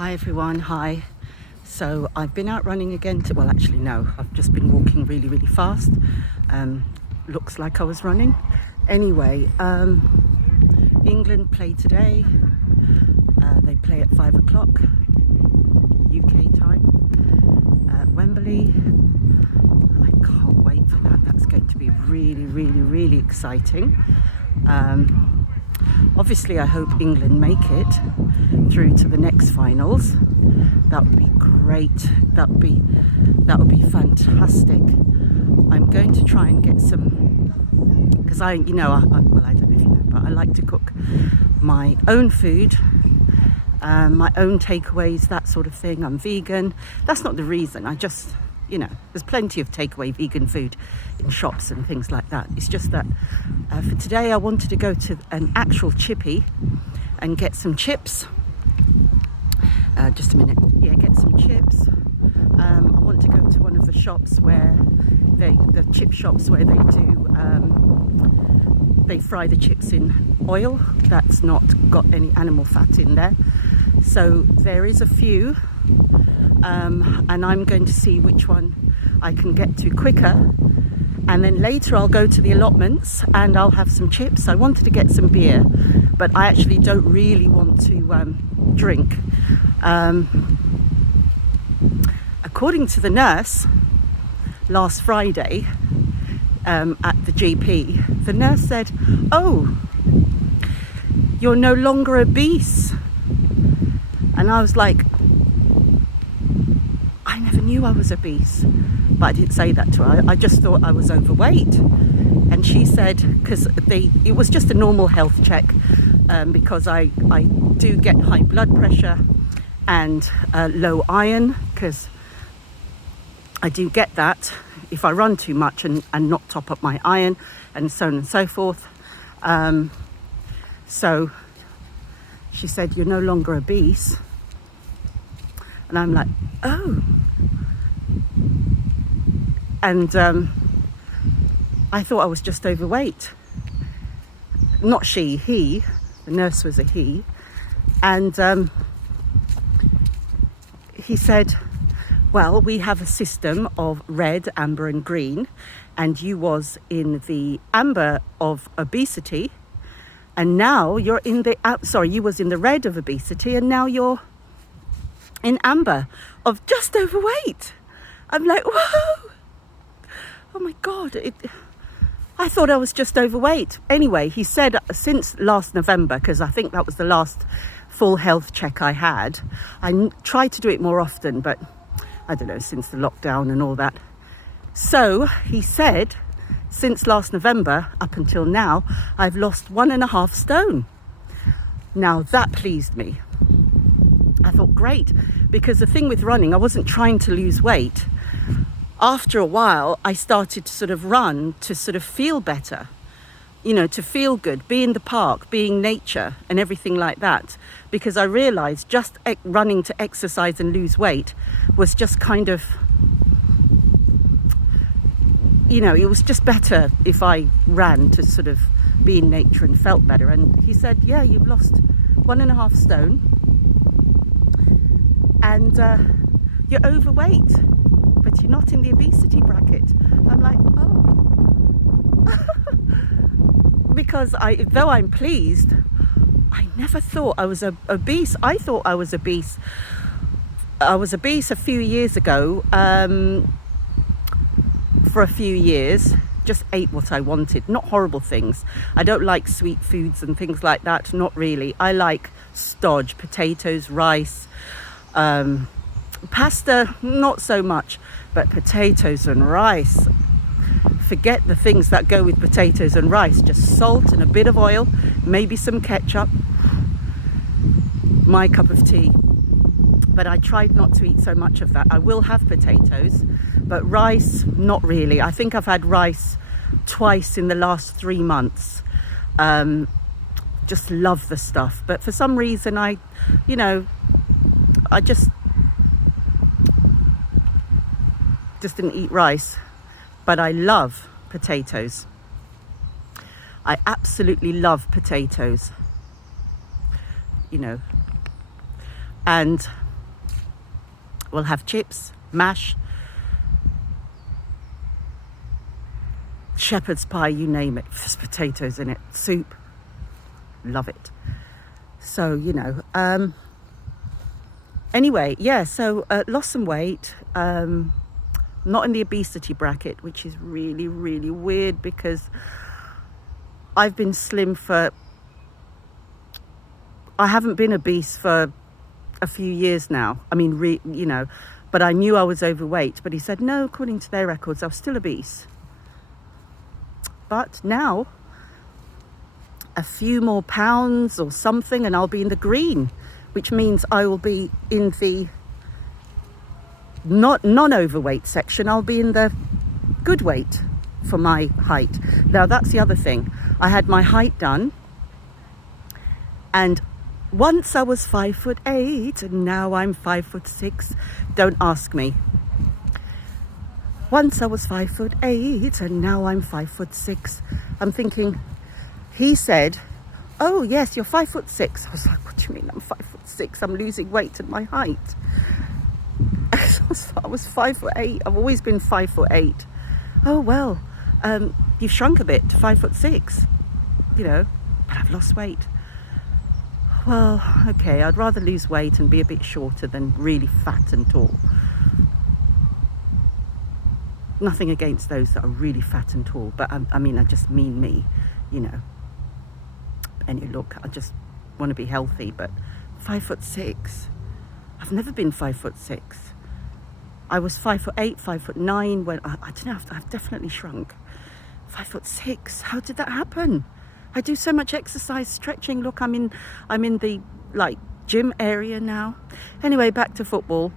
Hi everyone, hi. So I've been out running again well actually no, I've just been walking really fast. Looks like I was running. Anyway, England play today. They play at 5 o'clock UK time at Wembley. I can't wait for that. That's going to be really exciting. Obviously I hope England make it through to the next finals. That would be great. That would be fantastic. I'm going to try and get some, because I don't know if you know, but I like to cook my own food, my own takeaways, that sort of thing. I'm vegan. That's not the reason. I just, there's plenty of takeaway vegan food in shops and things like that. It's just that for today I wanted to go to an actual chippy and get some chips. Just a minute. Yeah, get some chips. I want to go to one of the shops where the chip shops where they do, they fry the chips in oil that's not got any animal fat in there. So there is a few, and I'm going to see which one I can get to quicker. And then later I'll go to the allotments and I'll have some chips. I wanted to get some beer, but I actually don't really want to drink. According to the nurse last Friday at the GP, the nurse said, "Oh, you're no longer obese." And I was like, I never knew I was obese, but I didn't say that to her. I just thought I was overweight. And she said, because it was just a normal health check, because I do get high blood pressure and low iron, because I do get that if I run too much and not top up my iron, and so on and so forth. So she said, "You're no longer obese." And I'm like, oh. And I thought I was just overweight. Not she, he. The nurse was a he. And he said, "Well, we have a system of red, amber and green, and you was in the amber of obesity, and now you're in the, you was in the red of obesity, and now you're in amber of just overweight." I'm like, whoa, oh my God. I thought I was just overweight. Anyway, he said since last November, because I think that was the last full health check I had. I try to do it more often, but I don't know, since the lockdown and all that. So he said, since last November up until now, I've lost 1.5 stone. Now that pleased me. I thought, great, because the thing with running, I wasn't trying to lose weight. After a while, I started to sort of run to sort of feel better, to feel good, be in the park, be in nature and everything like that. Because I realized just running to exercise and lose weight was just kind of, it was just better if I ran to sort of be in nature and felt better. And he said, yeah, you've lost 1.5 stone and you're overweight, but you're not in the obesity bracket. I'm like, oh. Because though I'm pleased, I never thought I was obese. I thought I was obese. I was obese a few years ago, for a few years. Just ate what I wanted, not horrible things. I don't like sweet foods and things like that, not really. I like stodge, potatoes, rice, pasta, not so much, but potatoes and rice. Forget the things that go with potatoes and rice, just salt and a bit of oil, maybe some ketchup. My cup of tea. But I tried not to eat so much of that. I will have potatoes, but rice, not really. I think I've had rice twice in the last 3 months. Just love the stuff. But for some reason, I just didn't eat rice. But I love potatoes. I absolutely love potatoes. And We'll have chips, mash, shepherd's pie, you name it. There's potatoes in it, soup. Love it. So, anyway, yeah, so lost some weight. Not in the obesity bracket, which is really, really weird because I've been slim I haven't been obese for a few years now. I mean, but I knew I was overweight. But he said, no, according to their records, I was still obese. But now, a few more pounds or something, and I'll be in the green, which means I will be in the non-overweight section. I'll be in the good weight for my height. Now, that's the other thing. I had my height done, and once I was 5'8", and now I'm 5'6". Don't ask me. Once I was 5'8", and now I'm 5'6". I'm thinking, he said, oh yes, you're 5'6". I was like, what do you mean I'm 5'6"? I'm losing weight at my height. I was 5'8". I've always been 5'8". Oh well, you've shrunk a bit to 5'6", but I've lost weight. Well, okay, I'd rather lose weight and be a bit shorter than really fat and tall. Nothing against those that are really fat and tall, but I just mean me, And look, I just want to be healthy, but 5'6". I've never been 5'6". I was 5'8", 5'9" when I don't know. I've definitely shrunk. 5'6". How did that happen? I do so much exercise, stretching. Look, I'm in the gym area now. Anyway, back to football.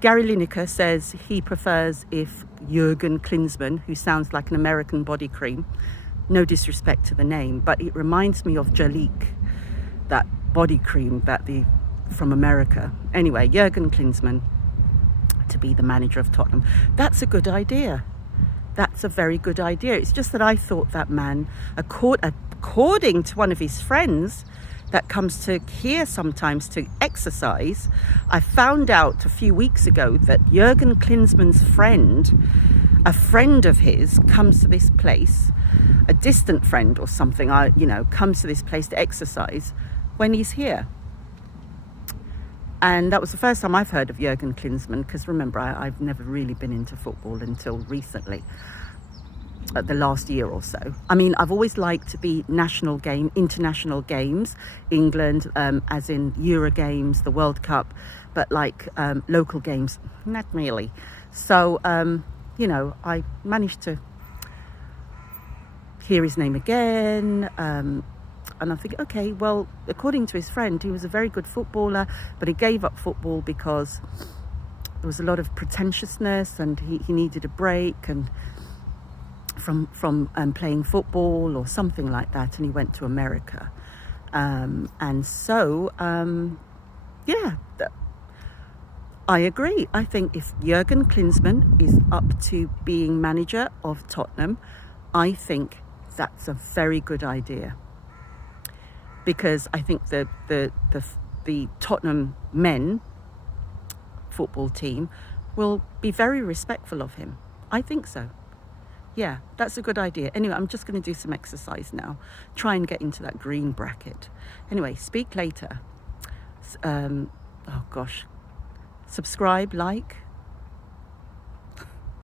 Gary Lineker says he prefers if Jürgen Klinsmann, who sounds like an American body cream, no disrespect to the name, but it reminds me of Jalique, that body cream from America. Anyway, Jürgen Klinsmann to be the manager of Tottenham. That's a good idea. That's a very good idea. It's just that I thought that man, according to one of his friends that comes to here sometimes to exercise, I found out a few weeks ago that Jürgen Klinsmann's friend, a friend of his, comes to this place, a distant friend or something, comes to this place to exercise when he's here. And that was the first time I've heard of Jürgen Klinsmann, because remember, I've never really been into football until recently, the last year or so. I mean, I've always liked the international games, England, as in Euro games, the World Cup, but local games, not really. So, I managed to hear his name again, and I think, okay, well, according to his friend, he was a very good footballer, but he gave up football because there was a lot of pretentiousness and he needed a break and from playing football or something like that, and he went to America. I agree. I think if Jürgen Klinsmann is up to being manager of Tottenham, I think that's a very good idea. Because I think the Tottenham men football team will be very respectful of him. I think so. Yeah, that's a good idea. Anyway, I'm just going to do some exercise now. Try and get into that green bracket. Anyway, speak later. Subscribe, like,